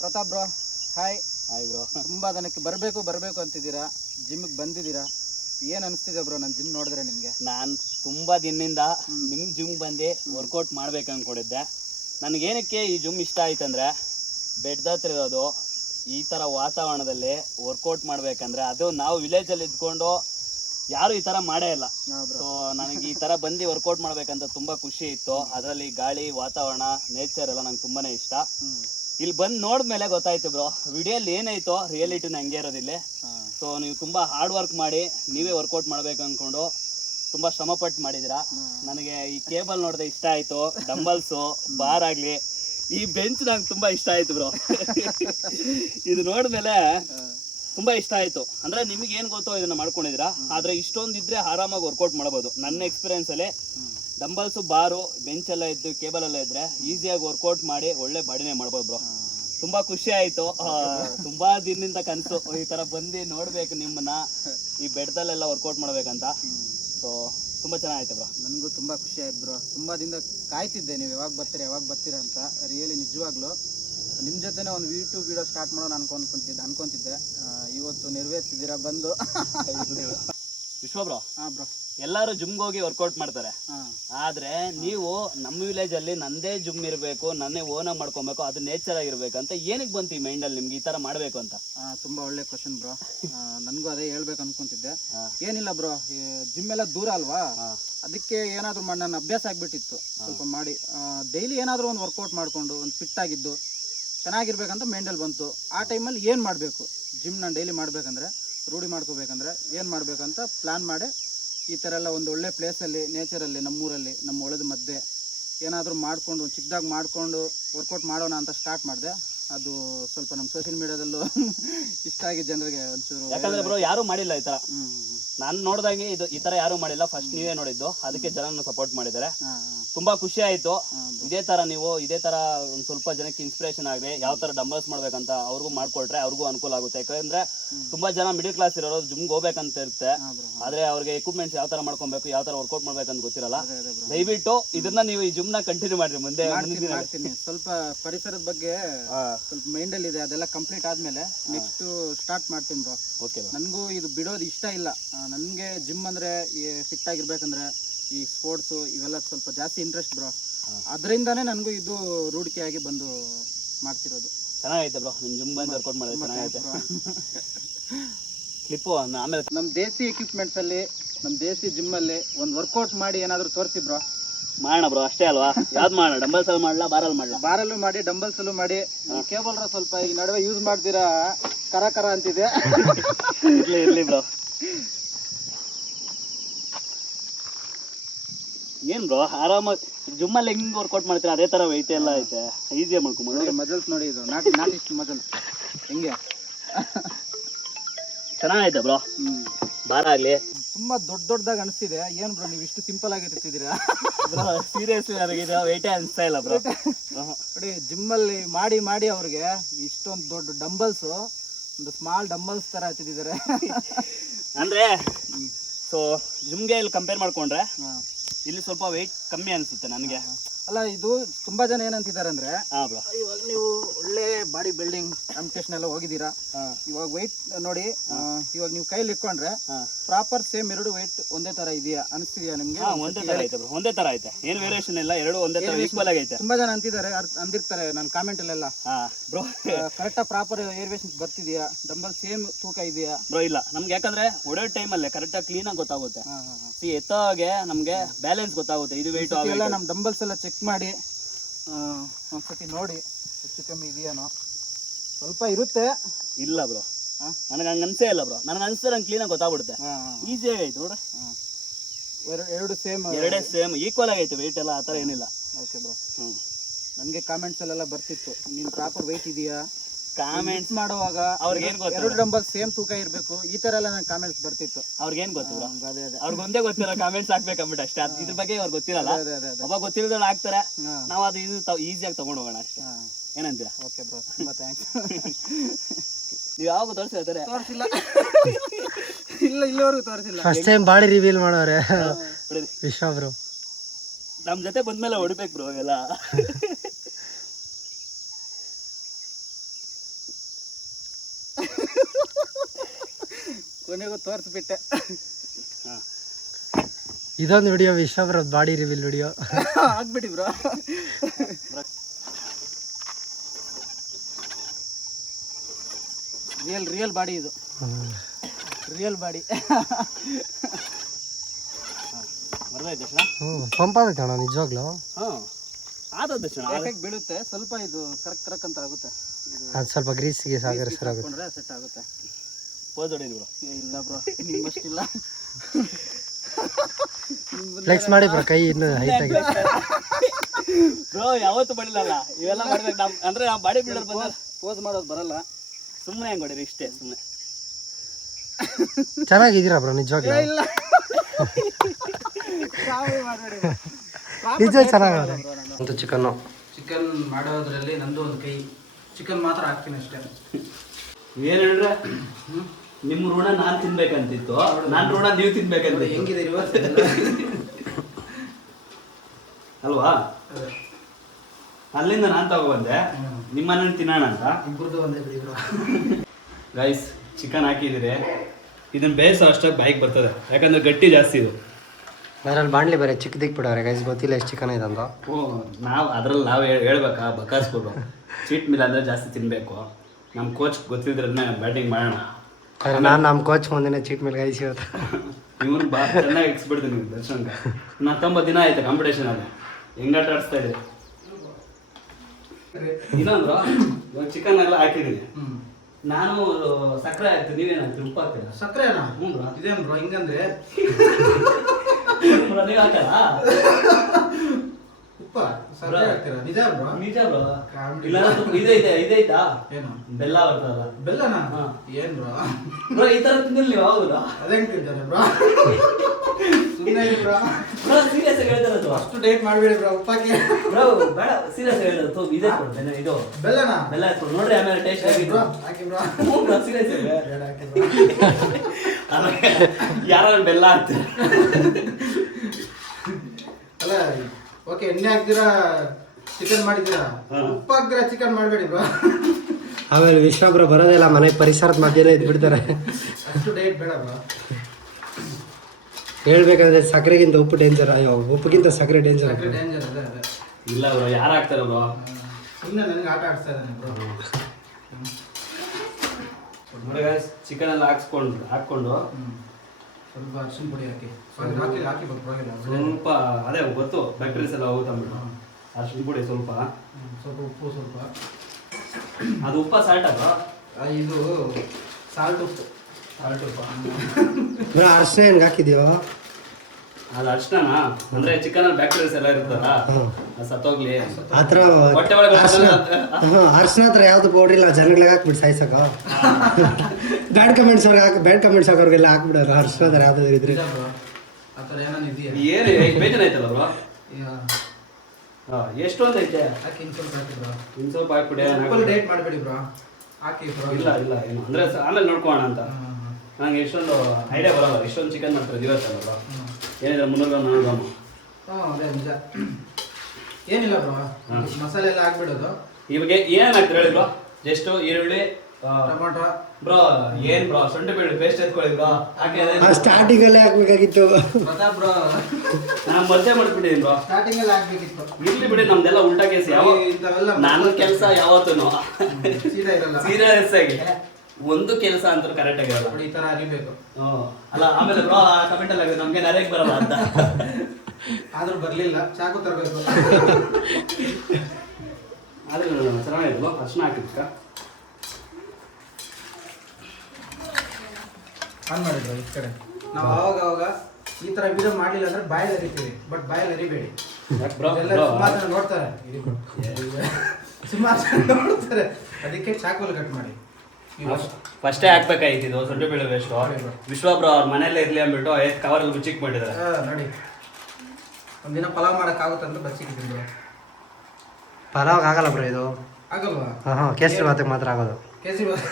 Pratap bro, hi. Hi bro. ತುಂಬ ದಿನಕ್ಕೆ ಬರಬೇಕು ಅಂತಿದ್ದೀರಾ, ಜಿಮ್ಗೆ ಬಂದಿದ್ದೀರಾ. ಏನು ಅನಿಸ್ತಿದೆ ಬ್ರೋ ನನ್ನ ಜಿಮ್ ನೋಡಿದ್ರೆ ನಿಮಗೆ? ನಾನು ತುಂಬ ದಿನದಿಂದ ನಿಮ್ಮ ಜಿಮ್ ಬಂದು ವರ್ಕೌಟ್ ಮಾಡ್ಬೇಕು ಅಂದ್ಕೊಂಡಿದ್ದೆ. ನನಗೇನಕ್ಕೆ ಈ ಜಿಮ್ ಇಷ್ಟ ಆಯ್ತಂದರೆ, ಬೆಟ್ಟದ ಹತ್ರ ಇರೋದು, ಈ ಥರ ವಾತಾವರಣದಲ್ಲಿ ವರ್ಕೌಟ್ ಮಾಡಬೇಕಂದ್ರೆ, ಅದು ನಾವು ವಿಲೇಜಲ್ಲಿ ಇದ್ಕೊಂಡು ಯಾರು ಈ ಥರ ಮಾಡೇ ಇಲ್ಲ. ಸೊ ನನಗೆ ಈ ಥರ ಬಂದು ವರ್ಕೌಟ್ ಮಾಡ್ಬೇಕಂತ ತುಂಬ ಖುಷಿ ಇತ್ತು. ಅದರಲ್ಲಿ ಗಾಳಿ, ವಾತಾವರಣ, ನೇಚರ್ ಎಲ್ಲ ನಂಗೆ ತುಂಬಾ ಇಷ್ಟ. ಇಲ್ಲಿ ಬಂದು ನೋಡಿದ್ಮೇಲೆ ಗೊತ್ತಾಯ್ತು ಬ್ರೋ, ವಿಡಿಯೋಲಿ ಏನಾಯ್ತೋ ರಿಯಾಲಿಟಿನ ಹಂಗೆ ಇರೋದಿಲ್ಲ. ಸೊ ನೀವು ತುಂಬ ಹಾರ್ಡ್ ವರ್ಕ್ ಮಾಡಿ ನೀವೇ ವರ್ಕೌಟ್ ಮಾಡ್ಬೇಕು ಅಂದ್ಕೊಂಡು ತುಂಬ ಶ್ರಮಪಟ್ಟು ಮಾಡಿದ್ದೀರಾ. ನನಗೆ ಈ ಕೇಬಲ್ ನೋಡಿದೆ ಇಷ್ಟ ಆಯಿತು, ಡಂಬಲ್ಸು, ಬಾರ್ ಆಗಲಿ, ಈ ಬೆಂಚ್ ನಂಗೆ ತುಂಬ ಇಷ್ಟ ಆಯಿತು ಬ್ರೋ. ಇದು ನೋಡಿದ್ಮೇಲೆ ತುಂಬ ಇಷ್ಟ ಆಯಿತು. ಅಂದರೆ ನಿಮಗೆ ಏನು ಗೊತ್ತೋ ಇದನ್ನು ಮಾಡ್ಕೊಂಡಿದ್ದೀರಾ, ಆದರೆ ಇಷ್ಟೊಂದು ಇದ್ದರೆ ಆರಾಮಾಗಿ ವರ್ಕೌಟ್ ಮಾಡ್ಬೋದು. ನನ್ನ ಎಕ್ಸ್ಪೀರಿಯೆನ್ಸಲ್ಲಿ ಡಂಬಲ್ಸು, ಬಾರು, ಬೆಂಚೆಲ್ಲ ಇದ್ದು, ಕೇಬಲ್ ಎಲ್ಲ ಇದ್ದರೆ ಈಸಿಯಾಗಿ ವರ್ಕೌಟ್ ಮಾಡಿ ಒಳ್ಳೆ ಬಾಡಿನೇ ಮಾಡ್ಬೋದು ಬ್ರೋ. ತುಂಬ ಖುಷಿ ಆಯಿತು. ತುಂಬ ದಿನದಿಂದ ಕನಸು ಈ ಥರ ಬಂದು ನೋಡಬೇಕು ನಿಮ್ಮನ್ನ, ಈ ಬೆಟ್ಟದಲ್ಲೆಲ್ಲ ವರ್ಕೌಟ್ ಮಾಡ್ಬೇಕಂತ. ಸೊ ತುಂಬ ಚೆನ್ನಾಗಿತ್ತು ಬ್ರೋ. ನನಗೂ ತುಂಬ ಖುಷಿ ಆಯ್ತು ಬ್ರೋ. ತುಂಬ ದಿನದ ಕಾಯ್ತಿದ್ದೆ ನೀವು ಯಾವಾಗ ಬರ್ತೀರಾ ಅಂತ. ರಿಯಲಿ ನಿಜವಾಗ್ಲೂ ನಿಮ್ಮ ಜೊತೆನೇ ಒಂದು ಯೂಟ್ಯೂಬ್ ವಿಡಿಯೋ ಸ್ಟಾರ್ಟ್ ಮಾಡೋಣ ಅನ್ಕೊಂತಿದ್ದೆ. ಇವತ್ತು ನೆರವೇರ್ತಿದ್ದೀರಾ ಬಂದು. ವಿಶ್ವ ಬ್ರೋ. ಹಾಂ ಬ್ರೋ. ಎಲ್ಲರೂ ಜಿಮ್ಗೆ ಹೋಗಿ ವರ್ಕೌಟ್ ಮಾಡ್ತಾರೆ, ಆದರೆ ನೀವು ನಮ್ಮ ವಿಲೇಜಲ್ಲಿ ನಂದೇ ಜಿಮ್ ಇರಬೇಕು, ನನ್ನೇ ಓನಾಗಿ ಮಾಡ್ಕೊಬೇಕು, ಅದು ನೇಚರ್ ಆಗಿರ್ಬೇಕಂತ ಏನಕ್ಕೆ ಬಂತು ಈ ಮೈಂಡಲ್ಲಿ ನಿಮ್ಗೆ ಈ ಥರ ಮಾಡಬೇಕು ಅಂತ? ತುಂಬ ಒಳ್ಳೆ ಕ್ವಶನ್ ಬ್ರೋ. ನನಗೂ ಅದೇ ಹೇಳ್ಬೇಕು ಅನ್ಕೊಂತಿದ್ದೆ. ಏನಿಲ್ಲ ಬ್ರೋ, ಜಿಮ್ ಎಲ್ಲ ದೂರ ಅಲ್ವಾ, ಅದಕ್ಕೆ ಏನಾದರೂ ಮಾಡಿ ನನ್ನ ಅಭ್ಯಾಸ ಆಗಿಬಿಟ್ಟಿತ್ತು. ಸ್ವಲ್ಪ ಮಾಡಿ ಡೈಲಿ ಏನಾದರೂ ಒಂದು ವರ್ಕೌಟ್ ಮಾಡಿಕೊಂಡು ಒಂದು ಫಿಟ್ ಆಗಿದ್ದು ಚೆನ್ನಾಗಿರ್ಬೇಕಂತ ಮೈಂಡಲ್ಲಿ ಬಂತು. ಆ ಟೈಮಲ್ಲಿ ಏನು ಮಾಡಬೇಕು, ಜಿಮ್ ನಾನು ಡೈಲಿ ಮಾಡಬೇಕಂದ್ರೆ, ರೂಢಿ ಮಾಡ್ಕೋಬೇಕಂದ್ರೆ ಏನು ಮಾಡಬೇಕಂತ ಪ್ಲ್ಯಾನ್ ಮಾಡಿ ಈ ಥರ ಎಲ್ಲ ಒಂದು ಒಳ್ಳೆ ಪ್ಲೇಸಲ್ಲಿ, ನೇಚರಲ್ಲಿ, ನಮ್ಮೂರಲ್ಲಿ, ನಮ್ಮ ಹೊಲದ ಮಧ್ಯೆ ಏನಾದರೂ ಮಾಡಿಕೊಂಡು ಚಿಕ್ಕದಾಗಿ ಮಾಡಿಕೊಂಡು ವರ್ಕೌಟ್ ಮಾಡೋಣ ಅಂತ ಸ್ಟಾರ್ಟ್ ಮಾಡಿದೆ. ಅದು ಸ್ವಲ್ಪ ನಮ್ಮ ಸೋಷಿಯಲ್ ಮೀಡಿಯಾದಲ್ಲೂ ಇಷ್ಟ ಆಗಿ ಜನರಿಗೆ ಒಂಚೂರು. ಯಾಕಂದ್ರೆ ಬ್ರೋ ಯಾರೂ ಮಾಡಿಲ್ಲ ಈ ಥರ. ನಾನು ನೋಡಿದಂಗೆ ಇದು ಈ ಥರ ಯಾರೂ ಮಾಡಿಲ್ಲ, ಫಸ್ಟ್ ನೀವೇ ನೋಡಿದ್ದು, ಅದಕ್ಕೆ ಜನನ ಸಪೋರ್ಟ್ ಮಾಡಿದ್ದಾರೆ. ತುಂಬ ಖುಷಿ ಆಯಿತು. ಇದೇ ಥರ ನೀವು ಇದೇ ಥರ ಒಂದು ಸ್ವಲ್ಪ ಜನಕ್ಕೆ ಇನ್ಸ್ಪಿರೇಷನ್ ಆಗಲಿ, ಯಾವ ಥರ ಡಂಬಲ್ಸ್ ಮಾಡ್ಬೇಕಂತ ಅವ್ರಿಗೂ ಮಾಡ್ಕೊಟ್ರೆ ಅವ್ರಿಗೂ ಅನುಕೂಲ ಆಗುತ್ತೆ. ಯಾಕಂದರೆ ತುಂಬ ಜನ ಮಿಡಿಲ್ ಕ್ಲಾಸ್ ಇರೋರು ಜಿಮ್ಗೆ ಹೋಗ್ಬೇಕಂತ ಇರುತ್ತೆ, ಆದರೆ ಅವ್ರಿಗೆ ಎಕ್ವಿಪ್ಮೆಂಟ್ಸ್ ಯಾವ ಥರ ಮಾಡ್ಕೊಬೇಕು, ಯಾವ ಥರ ವರ್ಕೌಟ್ ಮಾಡ್ಬೇಕಂತ ಗೊತ್ತಿರಲ್ಲ. ದಯವಿಟ್ಟು ಇದನ್ನ ನೀವು ಈ ಜಿಮ್ನ ಕಂಟಿನ್ಯೂ ಮಾಡಿರಿ ಮುಂದೆ. ಸ್ವಲ್ಪ ಪರಿಸರದ ಬಗ್ಗೆ ಸ್ವಲ್ಪ ಮೈಂಡಲ್ಲಿ ಇದೆ, ಅದೆಲ್ಲ ಕಂಪ್ಲೀಟ್ ಆದಮೇಲೆ ನೆಕ್ಸ್ಟ್ ಸ್ಟಾರ್ಟ್ ಮಾಡ್ತೀನಿ ಬ್ರೋ. ಓಕೆ. ನನಗೂ ಇದು ಬಿಡೋದು ಇಷ್ಟ ಇಲ್ಲ. ನನಗೆ ಜಿಮ್ ಅಂದರೆ ಫಿಟ್ ಆಗಿರ್ಬೇಕಂದ್ರೆ ಈ ಸ್ಪೋರ್ಟ್ಸು ಇವೆಲ್ಲ ಸ್ವಲ್ಪ ಜಾಸ್ತಿ ಇಂಟ್ರೆಸ್ಟ್ ಬ್ರೋ. ಅದರಿಂದನೇ ನನಗೂ ಇದು ರೂಢಿಕೆಯಾಗಿ ಬಂದು ಮಾಡ್ತಿರೋದು. ಚೆನ್ನಾಗೈತೆ ಬ್ರೋ, ನಿಮ್ಮ ಜಿಮ್ ಬಂದು ವರ್ಕೌಟ್ ಮಾಡೋದು ಚೆನ್ನಾಗೈತೆ. ಕ್ಲಿಪ್ಪು ಆಮೇಲೆ ನಮ್ಮ ದೇಸಿ ಎಕ್ವಿಪ್ಮೆಂಟ್ಸಲ್ಲಿ, ನಮ್ಮ ದೇಸಿ ಜಿಮ್ಮಲ್ಲಿ ಒಂದು ವರ್ಕೌಟ್ ಮಾಡಿ ಏನಾದರೂ ತೋರಿಸಿ ಬ್ರೋ. ಮಾಡೋಣ ಬ್ರೋ, ಅಷ್ಟೇ ಅಲ್ವಾ? ಯಾವ್ದು ಮಾಡೋಣ? ಡಂಬಲ್ಸಲ್ಲಿ ಮಾಡಲ, ಬಾರಲ್ಲಿ ಮಾಡಲ? ಬಾರಲ್ಲೂ ಮಾಡಿ, ಡಂಬಲ್ಸಲ್ಲೂ ಮಾಡಿ. ಕೇಬಲ್ರ ಸ್ವಲ್ಪ ಈ ನಡುವೆ ಯೂಸ್ ಮಾಡ್ತೀರಾ, ಕರ ಅಂತಿದೆ. ಇರಲಿ ಬ್ರೋ. ಏನು ಬ್ರೋ, ಆರಾಮಾಗಿ ಜಿಮ್ಮಲ್ಲಿ ಹೆಂಗೆ ವರ್ಕೌಟ್ ಮಾಡ್ತೀರಾ ಅದೇ ಥರ ವೆಯ್ಟ್ ಎಲ್ಲ ಐತೆ, ಈಸಿಯಾಗಿ ಮಾಡ್ಕೊಂಬೋದು. ಮಜಲ್ಸ್ ನೋಡಿ, ಇದು ನಾಟಿಷ್ಟು ಮಜಲ್ ಹೆಂಗೆ ಚೆನ್ನಾಗೈತೆ ಬ್ರೋ. ಬಾರ ಆಗಲಿ. ತುಂಬ ದೊಡ್ಡದಾಗಿ ಅನಿಸ್ತಿದೆ. ಏನು ಬ್ರೋ ನೀವು ಇಷ್ಟು ಸಿಂಪಲ್ ಆಗಿ ಇರ್ತಿದ್ದೀರಾ? ಸೀರಿಯಸ್ಲಿ ನನಗೆ ಇದು ವೆಯ್ಟೇ ಅನಿಸ್ತಾ ಇಲ್ಲ ಬ್ರೋ. ನೋಡಿ ಜಿಮ್ಮಲ್ಲಿ ಮಾಡಿ ಅವ್ರಿಗೆ ಇಷ್ಟೊಂದು ದೊಡ್ಡ ಡಂಬಲ್ಸು, ಒಂದು ಸ್ಮಾಲ್ ಡಂಬಲ್ಸ್ ಥರ ಹಚ್ಚಿದ್ದಾರೆ. ಅಂದರೆ ಸೊ ಜಿಮ್ಗೆ ಇಲ್ಲಿ ಕಂಪೇರ್ ಮಾಡಿಕೊಂಡ್ರೆ ಇಲ್ಲಿ ಸ್ವಲ್ಪ ವೆಯ್ಟ್ ಕಮ್ಮಿ ಅನಿಸುತ್ತೆ ನನಗೆ. ಅಲ್ಲ, ಇದು ತುಂಬಾ ಜನ ಏನಂತಿದ್ದಾರೆ ಅಂದ್ರೆ, ಇವಾಗ ನೀವು ಒಳ್ಳೆ ಬಾಡಿ ಬಿಲ್ಡಿಂಗ್ ಕಾಂಪಿಟೇಷನ್ ಎಲ್ಲ ಹೋಗಿದ್ದೀರಾ, ಇವಾಗ ವೆಯ್ಟ್ ನೋಡಿ, ಇವಾಗ ನೀವು ಕೈಲಿ ಇಟ್ಕೊಂಡ್ರೆ ಪ್ರಾಪರ್ ಸೇಮ್ ಎರಡು ವೆಯ್ಟ್ ಒಂದೇ ತರ ಇದೆಯಾ ಅನಿಸ್ತಿದ್ಯಾ ನಿಮ್ಗೆ? ಒಂದೇ ತರ ಐತೆ, ಒಂದೇ ತರ ಐತೆ, ಏನು ವೇರಿಯೇಷನ್ ಇಲ್ಲ, ಎರಡು ಒಂದೇ ತರ ಈಕ್ವಲ್ ಆಗೈತೆ. ತುಂಬಾ ಜನ ಅಂದಿರ್ತಾರೆ ನನ್ನ ಕಾಮೆಂಟ್ ಅಲ್ಲೆಲ್ಲ, ಬ್ರೋ ಕರೆಕ್ಟಾ ಪ್ರಾಪರ್ ಏರಿಯೇಷನ್ ಬರ್ತಿದ್ಯಾ, ಡಂಬಲ್ ಸೇಮ್ ತೂಕ ಇದೆಯಾ? ಬ್ರೋ ಇಲ್ಲ, ನಮ್ಗೆ ಯಾಕಂದ್ರೆ ಹೊಡೆಯೋ ಟೈಮಲ್ಲೇ ಕರೆಕ್ಟಾಗಿ ಕ್ಲೀನಾಗಿ ಗೊತ್ತಾಗುತ್ತೆ. ಎತ್ತೋಗೆ ನಮ್ಗೆ ಬ್ಯಾಲೆನ್ಸ್ ಗೊತ್ತಾಗುತ್ತೆ, ಇದು ವೆಯ್ಟ್ ಎಲ್ಲ ನಮ್ಮ ಡಂಬಲ್ಸ್ ಎಲ್ಲ ಚೆಕ್ ಮಾಡಿ ಒಂದ್ಸತಿ ನೋಡಿ ಹೆಚ್ಚು ಕಮ್ಮಿ ಇದೆಯೇನೋ. ಸ್ವಲ್ಪ ಇರುತ್ತೆ. ಇಲ್ಲ ಬ್ರೋ, ನನಗೆ ಹಂಗೆ ಅನ್ಸೇ ಇಲ್ಲ ಬ್ರೋ. ನನಗೆ ಅನ್ಸಿದ್ರೆ ನಂಗೆ ಕ್ಲೀನಾಗಿ ಗೊತ್ತಾಗ್ಬಿಡುತ್ತೆ. ಈಸಿಯಾಗಿ ಐತೆ ನೋಡ್ರಿ, ಎರಡೇ ಸೇಮ್ ಈಕ್ವಲ್ ಆಗೈತೆ ವೆಯ್ಟ್ ಎಲ್ಲ, ಆ ಥರ ಏನಿಲ್ಲ. Okay bro. ನನಗೆ ಕಾಮೆಂಟ್ಸಲ್ಲೆಲ್ಲ ಬರ್ತಿತ್ತು, ನೀನು ಪ್ರಾಪರ್ ವೆಯ್ಟ್ ಇದೆಯಾ ಕಾಮೆಂಟ್ಸ್ ಮಾಡುವಾಗ ಅವ್ರಿಗೆ ಏನು ಗೊತ್ತು, ಎರಡು ಡಂಬಲ್ ಸೇಮ್ ತೂಕ ಇರಬೇಕು, ಈ ಥರ ಎಲ್ಲ ನನಗೆ ಕಾಮೆಂಟ್ಸ್ ಬರ್ತಿತ್ತು. ಅವ್ರಿಗೆ ಏನು ಗೊತ್ತು? ಅವ್ರಿಗೆ ಒಂದೇ ಗೊತ್ತಿಲ್ಲ, ಕಾಮೆಂಟ್ಸ್ ಹಾಕ್ಬೇಕಂಬಿಟ್ಟು ಅಷ್ಟೇ. ಇದ್ರ ಬಗ್ಗೆ ಅವ್ರಿಗೆ ಗೊತ್ತಿರಲ್ಲ, ಅವಾಗ ಗೊತ್ತಿರೋದ್ರಲ್ಲಿ ಹಾಕ್ತಾರೆ, ನಾವು ಅದು ಈಸಿಯಾಗಿ ತಗೊಂಡು ಹೋಗೋಣ ಅಷ್ಟೇ. ಏನಂತೀರಾ? ಓಕೆ ಬ್ರೋ, ತುಂಬ ಥ್ಯಾಂಕ್ಸ್. ನೀವು ಯಾವಾಗ ತೋರಿಸಿರ್ತಾರೆ? ತೋರಿಸಿಲ್ಲ, ಇಲ್ಲಿವರೆಗೂ ತೋರಿಸಿಲ್ಲ. ಫಸ್ಟ್ ಟೈಮ್ ಬಾಡಿ ರಿವೀಲ್ ಮಾಡೋರೆ ವಿಶ್ವ ಬ್ರೋ. ನಮ್ಮ ಜೊತೆ ಬಂದ್ಮೇಲೆ ಹೊಡಿಬೇಕು ಬ್ರೋ ಎಲ್ಲ. ಕೊನೆಗೂ ತೋರಿಸ್ಬಿಟ್ಟೆ. ಇದೊಂದು video Vishwa bro body reveal video ಆಗ್ಬಿಡಿ ಬ್ರೋ. ರಿಯಲ್ ಬಾಡಿ ಇದು, ರಿಯಲ್ ಬಾಡಿ. ಪಂಪ್ ಆಗುತ್ತೆ ಅಣ್ಣ ನಿಜವಾಗ್ಲೂ. ಎಫೆಕ್ಟ್ ಬೀಳುತ್ತೆ ಸ್ವಲ್ಪ, ಇದು ಕರಕ್ ಕರಕ್ ಅಂತ ಆಗುತ್ತೆ. ಅದು ಸ್ವಲ್ಪ ಗ್ರೀಸ್ಗೆ ಸಾಗರ ಸರ್ ಆಗುತ್ತೆ, ಸೆಟ್ ಆಗುತ್ತೆ. ಪೋಸ್ ಹೊಡೀರಿ ಬ್ರೋ. ಇಲ್ಲ ಬ್ರೋ, ನಿಮ್ಮಷ್ಟಿಲ್ಲ. ಫ್ಲೆಕ್ಸ್ ಮಾಡಿ ಬ್ರೋ ಕೈ ಇನ್ನು ಹೈಟ್ ಆಗಿ. ಬ್ರೋ ಯಾವತ್ತೂ ಮಾಡಿಲ್ಲಲ್ಲ ಇವೆಲ್ಲ ಮಾಡ್ಬೇಕು. ನಾವು ಅಂದ್ರೆ ನಾವು ಬಾಡಿ ಬಿಲ್ಡರ್ ಬಂದ ಪೋಸ್ ಮಾಡೋದು ಬರಲ್ಲ. ಸುಮ್ಮನೆ ಹೆಂಗ್ ಹೊಡೀರಿ ಇಷ್ಟೇ, ಸುಮ್ಮನೆ. ಚೆನ್ನಾಗಿದ್ದೀರಾ ಬ್ರೋ ನಿಜವಾಗ್ಲೂ? ಇಲ್ಲ ನಿಜ ಚೆನ್ನಾಗಿದೆ. ಅಂತ ಚಿಕನ್ನು ಮಾಡೋದ್ರಲ್ಲಿ ನಂದು ಒಂದು ಕೈ. ಚಿಕನ್ ಮಾತ್ರ ಹಾಕ್ತೀನಿ ಅಷ್ಟೇ. ಏನ್ ಹೇಳ್ರೆ, ನಿಮ್ಮ ಋಣ ನಾನ್ ತಿನ್ಬೇಕಂತಿತ್ತು, ನಾನ್ ಋಣ ನೀವು ತಿನ್ಬೇಕಂತ. ಹೆಂಗಿದೆ ಇವತ್ತು ಅಲ್ವಾ? ಅಲ್ಲಿಂದ ನಾನ್ ತಗೊಬಂದೆ, ನಿಮ್ಮನ್ನ ತಿನ್ನೋಣ ಅಂತ. ಇಬ್ಬರದು ಒಂದೇ ಬಿಡಿ ಬ್ರೋ. ಗೈಸ್, ಚಿಕನ್ ಹಾಕಿದಿರಿ, ಇದನ್ನ ಬೇಯಿಸೋ ಅಷ್ಟಾಗಿ ಬಾಯಿಗೆ ಬರ್ತದೆ, ಯಾಕಂದ್ರೆ ಗಟ್ಟಿ ಜಾಸ್ತಿ ಇದು. ಅದ್ರಲ್ಲಿ ಬಾಣ್ಲಿ ಬೇರೆ ಚಿಕ್ಕದಿಕ್ ಬಿಡವ್ರೆ ಗೈಸ್, ಗೊತ್ತಿಲ್ಲ ಎಷ್ಟು ಚಿಕನ್ ಇದೆ ಅಂತ. ನಾವು ಅದ್ರಲ್ಲಿ ನಾವು ಹೇಳ್ಬೇಕಾ ಬಕಾಸ್ಬೋದು. ಚೀಟ್ ಮಿಲ್ ಅಂದರೆ ಜಾಸ್ತಿ ತಿನ್ನಬೇಕು. ನಮ್ಮ ಕೋಚ್ ಗೊತ್ತಿದ್ರೆ ಬ್ಯಾಟಿಂಗ್ ಮಾಡೋಣ. ನಾನು ನಮ್ಮ ಕೋಚ್ ಮುಂದೆ ಚೀಟ್ ಮೇಲೆ ಗೈಸ್ ಇವತ್ತು ಇವನು ಚೆನ್ನಾಗಿ ಎಕ್ಸ್ಬಿಡ್ತೀನಿ ದರ್ಶನ್ಗೆ. 19 ದಿನ ಆಯ್ತು ಕಾಂಪಿಟೇಷನಲ್ಲಿ, ಹೆಂಗಾಟ ಆಡಿಸ್ತಾ ಇದೆ. ಇನ್ನೊಂದು ಇವಾಗ ಚಿಕನ್ ಎಲ್ಲ ಹಾಕಿದ್ದೀನಿ, ನಾನು ಸಕ್ಕರೆ ಹಾಕ್ತೀನಿ, ನೀವೇನು ಹಾಕ್ತೀರಿ? ಉಪ್ಪು ಹಾಕ್ತೀರಾ? ಸಕ್ಕರೆನಾ? ಹ್ಞೂ ಬ್ರೋ. ಇದೇನು ಬ್ರೋ ಹಿಂಗಂದ್ರೆ? ನೀವು ಹಾಕಲ್ಲ? ಉಪ್ಪ ಸಕ್ಕರೆ ಹಾಕ್ತೀರಾ? ನಿಜ ಬ್ರೋ? ನಿಜ ಬ್ರೋ. ಇಲ್ಲ ಇದೈತಾ ಏನು ಬೆಲ್ಲ ಬರ್ತದಲ್ಲ? ಬೆಲ್ಲನಾ? ಹಾ. ಏನ್ ಬ್ರೋ ಬ್ರೋ ಈ ಥರ ತಿಂದಿಲ್ಲ ನೀವು? ಹೌದಾ? ಅದೇಂಗ್ ತಿಂತಾನೆ ಬ್ರೋ? ಸುಮ್ಮನೆ ಬ್ರೋ. ಬ್ರೋ ಸೀರಿಯಸ್ ಆಗಿ ಹೇಳ್ತಾರೆ, ಅಷ್ಟು ಡೇಟ್ ಮಾಡಬೇಡಿ ಬ್ರೋ. ಉಪ್ಪಾಕಿ ಬ್ರೋ ಬೇಡ, ಸೀರಿಯಸ್ ಆಗಿ ಹೇಳ್ತಾರೆ. ಇದೇ ಕೊಡ್ತೇನೆ, ಇದು ಬೆಲ್ಲನಾ? ಬೆಲ್ಲ ಹಾಕ್ಬಿಡು ನೋಡ್ರಿ, ಆಮೇಲೆ ಟೇಸ್ಟ್ ಆಗಿ ಬ್ರೋ ಹಾಕಿ ಬ್ರೋ. ಸೀರಿಯಸ್ ಆಗಿ ಬೇಡ ಹಾಕಿ ಬ್ರೋ. ಯಾರು ಬೆಲ್ಲ ಹಾಕ್ತಾರೆ? ಅಲ್ಲ ಓಕೆ, ಎಣ್ಣೆ ಹಾಕ್ತೀರಾ, ಚಿಕನ್ ಮಾಡಿದ್ದೀರಾ, ಉಪ್ಪು ಹಾಕ್ತೀರಾ, ಚಿಕನ್ ಮಾಡಬೇಡಿ ಬ್ರೋ. ಆಮೇಲೆ ವಿಶ್ವಾಬ್ರ ಬರೋದಿಲ್ಲ, ಮನೆಗೆ ಪರಿಸರದ ಮಧ್ಯೆ ಇದ್ದು ಬಿಡ್ತಾರೆ. ಅಷ್ಟು ಡೇಟ್ ಬೇಡ ಬ್ರೋ. ಹೇಳ್ಬೇಕಂದ್ರೆ ಸಕ್ಕರೆಗಿಂತ ಉಪ್ಪು ಡೇಂಜರ್. ಅಯ್ಯೋ, ಉಪ್ಪಿಗಿಂತ ಸಕ್ಕರೆ ಡೇಂಜರ್. ಸಕ್ಕರೆ ಡೇಂಜರ್ ಅದೇ ಅದೇ. ಇಲ್ಲ ಬ್ರೋ, ಯಾರು ಹಾಕ್ತಾರೆ ಬ್ರೋ? ಸುಮ್ಮನೆ ನನಗೆ ಆಟ ಆಡಿಸ್ತಾ ಇದ್ದಾನೆ ಬ್ರೋ. ನೋಡಿ ಗೈಸ್, ಚಿಕನ್ ಎಲ್ಲ ಹಾಕ್ಕೊಂಡು ಸ್ವಲ್ಪ ಅರಿಶಿನ ಪುಡಿ ಹಾಕಿ ಹಾಕಿ ಪರವಾಗಿಲ್ಲ. ಸ್ವಲ್ಪ ಅದೇ ಗೊತ್ತು, ಬ್ಯಾಕ್ಟೀರಿಯಾಸ್ ಎಲ್ಲ ಹೋಗುತ್ತಂದ್ಬಿಟ್ಟು ಅರಿಶಿನ ಪುಡಿ ಸ್ವಲ್ಪ, ಸ್ವಲ್ಪ ಉಪ್ಪು, ಸ್ವಲ್ಪ ಅದು ಉಪ್ಪ ಸಾಲ್ಟ್ ಬ್ರೋ? ಇದು ಸಾಲ್ಟ್ ಉಪ್ಪು. ಬ್ರೋ ಅರ್ಶಿನ ಏನ್ಗೆ ಹಾಕಿದ್ಯೋ? ಅದು ಅರ್ಶಿನ ಅಂದ್ರೆ ಚಿಕನ್ ಅಲ್ಲಿ ಬ್ಯಾಕ್ಟೀರಿಯಾಸ್ ಎಲ್ಲ ಇರುತ್ತಲ್ಲ, ಅದು ಸತ್ತೋಗ್ಲಿ ಆ ಥರ ಹೊಟ್ಟೆ ಒಳಗೆ ಅರ್ಶಿನ ಹತ್ರ ಯಾವ್ದು ಪೌಡ್ರ್ ಇಲ್ಲ, ಜನಗಳಿಗೆ ಹಾಕ್ಬಿಟ್ಟು ಸಾಯ್ಸಕ. ಬ್ಯಾಡ್ ಕಮೆಂಟ್ಸ್ ಹಾಕೋರಿಗೆಲ್ಲ ಹಾಕ್ಬಿಡೋರು ಅರ್ಶಿನ ಹತ್ರ ಯಾವ್ದು ಇದ್ರೆ. ಆ ಥರ ಏನಾನು ಇದೆಯಾ? ಏನು ಬೇಜಾನ್ ಆಯ್ತಲ್ಲ ಬ್ರೋ? ಎಷ್ಟು ಅಂತ ಐತೆ? ಹಾಕಿ ಇನ್ನು ಸ್ವಲ್ಪ ಹಾಕಿ ಬ್ರೋ. ಇನ್ನು ಸ್ವಲ್ಪ ಹಾಕ್ಬಿಡಿ. ಫುಲ್ ಡೇಟ್ ಮಾಡಬೇಡಿ ಬ್ರೋ, ಹಾಕಿ ಬ್ರೋ. ಇಲ್ಲ ಏನು ಅಂದ್ರೆ ಆಮೇಲೆ ನೋಡ್ಕೋಣ ಅಂತ. ನಂಗೆ ಎಷ್ಟೊಂದು ಐಡಿಯಾ ಬರಲ್ಲ, ಎಷ್ಟೊಂದು ಚಿಕನ್ ಮಾಡ್ತಾರೆ ದಿವಸ ಬ್ರೋ. ಏನಿದೆ 300 ಗ್ರಾಮ್ 400 ಗ್ರಾಮ್? ಅದೇ ನಿಜ. ಏನಿಲ್ಲ ಬ್ರೋ, ಮಸಾಲೆ ಎಲ್ಲ ಹಾಕ್ಬಿಡೋದು. ಇವಾಗ ಏನೇನು ಹಾಕ್ತಾರೆ ಹೇಳಿ ಬ್ರೋ? ಜಸ್ಟ್ ಈರುಳ್ಳಿ, ಟೊಮಾಟೊ. ಬ್ರೋ ಏನ್ ಬ್ರೋ ಶುಂಠಿ ಬೆಳ್ಳುಳ್ಳಿ ಪೇಸ್ಟ್ ಎತ್ಕೊಳ್ಳಿ ಬ್ರೋ. ಸ್ಟಾರ್ಟಿಂಗ್ ಅಲ್ಲೇ ಹಾಕ್ಬೇಕಾಗಿತ್ತು. ಪ್ರತಾಪ್ ಬ್ರೋ, ನಾನು ಮಧ್ಯೆ ಮಾಡ್ಬಿಟ್ಟಿದ್ದೀನಿ ಬ್ರೋ. ಸ್ಟಾರ್ಟಿಂಗ್ ಅಲ್ಲಿ ಹಾಕ್ಬೇಕಿತ್ತು. ಇರ್ಲಿ ಬಿಡಿ, ನಮ್ದೆಲ್ಲ ಉಲ್ಟಾ ಕೇಸ್. ಯಾವ ಇಂಥವೆಲ್ಲ ನನ್ನ ಕೆಲಸ ಯಾವತ್ತೂ ಸೀದಾ ಇರಲ್ಲ. ಸೀರಿಯಸ್ ಆಗಿ ಒಂದು ಕೆಲಸ ಅಂತ ಕರೆಕ್ಟ್ ಆಗಿರಲ್ಲ. ಈ ತರ ಅರಿಬೇಕು. ಅಲ್ಲ ಆಮೇಲೆ ಬ್ರೋ ಕಮೆಂಟ್ ಅಲ್ಲಿ ನಮ್ಗೆ ನರೇಗ್ ಬರಲ್ಲ ಅಂತ. ಆದ್ರೂ ಬರ್ಲಿಲ್ಲ, ಚಾಕು ತರಬೇಕು. ಆದ್ರೆ ಚೆನ್ನಾಗಿತ್ತು ಅರ್ಶಿನ ಹಾಕಿದ್ಕ ಆನ್ ಮಾಡಿದ್ರು. ಈ ಕಡೆ ನಾವು ಅವಾಗ ಈ ತರ ವಿಡಿಯೋ ಮಾಡ್ಲಿಲ್ಲ ಅಂದ್ರೆ ಬಾಯಲ್ಲಿ ಅರಿತೀವಿ, ಬಟ್ ಬಾಯಲ್ಲಿ ಅರಿಬೇಡಿ. ಸುಮಾರು ಜನ ನೋಡ್ತಾರೆ, ಸುಮಾರು ಜನ ನೋಡ್ತಾರೆ, ಅದಕ್ಕೆ ಚಾಕುಲ್ ಕಟ್ ಮಾಡಿ. ಫಸ್ಟೇ ಹಾಕ್ಬೇಕಾಯ್ತು ಇದು ಶುಂಠಿ ಬೆಳ್ಳುಳ್ಳಿ ಪೇಸ್ಟ್. ವಿಶ್ವಾಬ್ರ ಅವ್ರ ಮನೆಯಲ್ಲೇ ಇರ್ಲಿ ಅಂದ್ಬಿಟ್ಟು ಕವರಲ್ಲಿ ಮುಚ್ಚಿಕ್ ಮಾಡಿದ್ದಾರೆ. ನೋಡಿ, ಒಂದಿನ ಪಲಾವ್ ಮಾಡಕ್ ಆಗುತ್ತಂತ ಬಚ್ಚಿಟ್ಟಿದ್ರು. ಪಲಾವ್ ಆಗಲ್ಲ ಬ್ರೋ ಇದು. ಆಗಲ್ವಾ? ಕೇಸರಿ ಭಾತಿಗೆ ಮಾತ್ರ ಆಗೋದು. ಕೇಸರಿ ಬಾತ್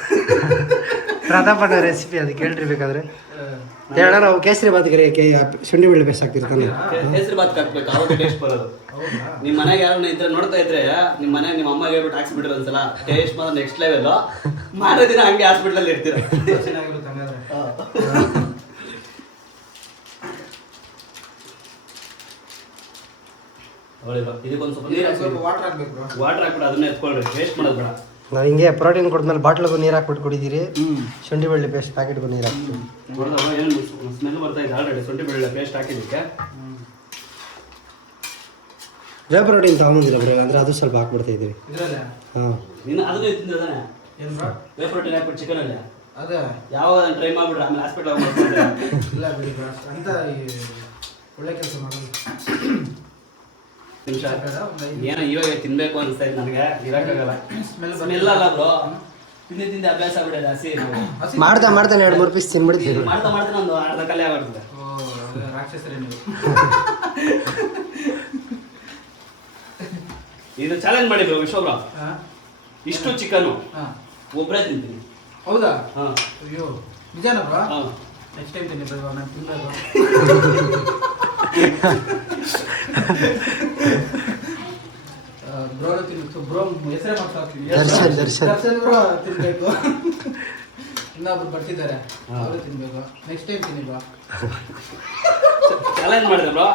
ಪ್ರತಾಪಣ್ಣ ರೆಸಿಪಿ ಅದು ಕೇಳ್ರಿ ಬೇಕಾದ್ರೆ. ಹೇಳ, ನಾವು ಕೇಸರಿ ಭಾತಿಗೆ ಶುಂಠಿ ಬೆಳ್ಳುಳ್ಳಿ ಪೇಸ್ಟ್ ಹಾಕ್ತಿರ್ತಾನೆ. ಕೇಸರಿ ಬಾತ್ ಹಾಕ್ಬೇಕು, ಅವಾಗ ಟೇಸ್ಟ್ ಬರೋದು. ನಿಮ್ಮ ಮನೆಗೆ ಯಾರನ್ನ ಇದ್ರೆ ನೋಡ್ತಾ ಇದ್ರೆ ನಿಮ್ಮ ಮನೆಗೆ ನಿಮ್ಮ ಅಮ್ಮಗೆ ಹೇಳ್ಬಿಟ್ಟು ಹಾಕ್ಸ್ಬಿಟ್ರೆ ಒಂದ್ಸಲ ಟೇಸ್ಟ್ ಮಾತ್ರ ನೆಕ್ಸ್ಟ್ ಲೆವೆಲ್. ಮಾರೋ ದಿನ ಹಂಗೆ ಹಾಸ್ಪಿಟಲ್ ಇರ್ತೀರ. ಚೆನ್ನಾಗಿರುತ್ತೆ ಹಂಗಾದ್ರೆ. ಇದಕ್ಕೊಂದು ಸ್ವಲ್ಪ ನೀರು ಸ್ವಲ್ಪ ವಾಟರ್ ಹಾಕ್ಬೇಕು ಬ್ರೋ. ವಾಟರ್ ಹಾಕ್ಬಿಟ್ಟು ಅದನ್ನ ಎತ್ಕೊಳ್ರಿ, ವೇಸ್ಟ್ ಮಾಡೋದು ಬೇಡ. ನಾವು ಹಿಂಗೆ ಪ್ರೋಟೀನ್ ಕೊಡ್ಮೇಲೆ ಬಾಟ್ಲಿಗೂ ನೀರು ಹಾಕ್ಬಿಟ್ಟು ಕುಡಿದಿರಿ. ಶುಂಠಿ ಬೆಳ್ಳುಳ್ಳಿ ಪೇಸ್ಟ್ ಪ್ಯಾಕೆಟ್ಗೂ ನೀರು ಹಾಕ್ತೀವಿ. ನೋಡಿದಾಗ ಏನು ಸ್ಮೆಲ್ ಬರ್ತಾ ಇದೆ ಆಲ್ರೆಡಿ ಶುಂಠಿ ಬೆಳ್ಳುಳ್ಳಿ ಪೇಸ್ಟ್ ಹಾಕಿದ್ದಕ್ಕೆ. ವೇ ಪ್ರೋಟೀನ್ ತೊಗೊಂಬಂದಿಲ್ಲ ಬ್ರೋ, ಅಂದರೆ ಅದು ಸ್ವಲ್ಪ ಹಾಕ್ಬಿಡ್ತಾ ಇದ್ದೀವಿ. ಇದ್ರಲ್ಲೇ ಹಾಂ ನೀನು ಅದನ್ನು ತಿಂದಿದ್ದಾನೆ ಏನು ಬ್ರೋ? ವೇ ಪ್ರೋಟೀನ್ ಹಾಕ್ಬಿಟ್ಟು ಚಿಕನಲ್ಲಿ ಅದೇ ಯಾವಾಗ ಟ್ರೈ ಮಾಡ್ಬಿಡ್ರಿ, ಆಮೇಲೆ ಹಾಸ್ಪಿಟಲ್ ಮಾಡ್ಕೊಂಡ್ರೆ ಇಲ್ಲ ಬಿಡಿ ಬ್ರೋ, ಅಂತ ಒಳ್ಳೆ ಕೆಲಸ ಮಾಡೋದು. ನಿಮಿಷ ಏನೋ ಇವಾಗ ತಿನ್ಬೇಕು ಅನಿಸ್ತಾ ಇದೆ ನನಗೆ, ಇರೋಕ್ಕಾಗಲ್ಲ. ಸ್ಮೆಲ್ ಅಲ್ಲ ಬ್ರೋ, ತಿಂದು ಅಭ್ಯಾಸ ಆಗ್ಬಿಟ್ಟಿದೆ ಹಸಿ. ಮಾಡ್ತಾ 2-3 ಪೀಸ್ ತಿನ್ಬಿಡ್ತೀವಿ. ಮಾಡ್ತಾ ಒಂದು ಅರ್ಧ ಕಲೆ ಆಗ್ಬಿಡ್ತದೆ. ರಾಕ್ಷಸರೇ ನೀವು. ಇದು ಚಾಲೆಂಜ್ ಮಾಡಿದ್ರು ವಿಶ್ವಬ್ರ, ಇಷ್ಟು ಚಿಕನ್ ಒಬ್ಬರೇ ತಿಂತೀನಿ. ಹೌದಾ? ಹಾಂ. ಅಯ್ಯೋ ನಿಜಾನ ಬ್ರೋ? ಹಾಂ. ನೆಕ್ಸ್ಟ್ ಟೈಮ್ ತಿನ್ನಿ ಬ್ರೋ, ನಾನು ತಿನ್ನಬೇಕು. ಬ್ರೋ ತಿನ್ಬೇಕು ಬ್ರೋ, ಹೆಸರೇ ಮಾತಾಡ್ತೀನಿ. ದರ್ಶನ್ ಬ್ರೋ ತಿನ್ಬೇಕು. ಇನ್ನೊಬ್ರು ಬರ್ತಿದ್ದಾರೆ, ಅವರು ತಿನ್ಬೇಕು. ನೆಕ್ಸ್ಟ್ ಟೈಮ್ ತಿನ್ನಿ ಬ್ರೋ. ಚಾಲೆಂಜ್ ಮಾಡಿದೆ ಬ್ರೋ.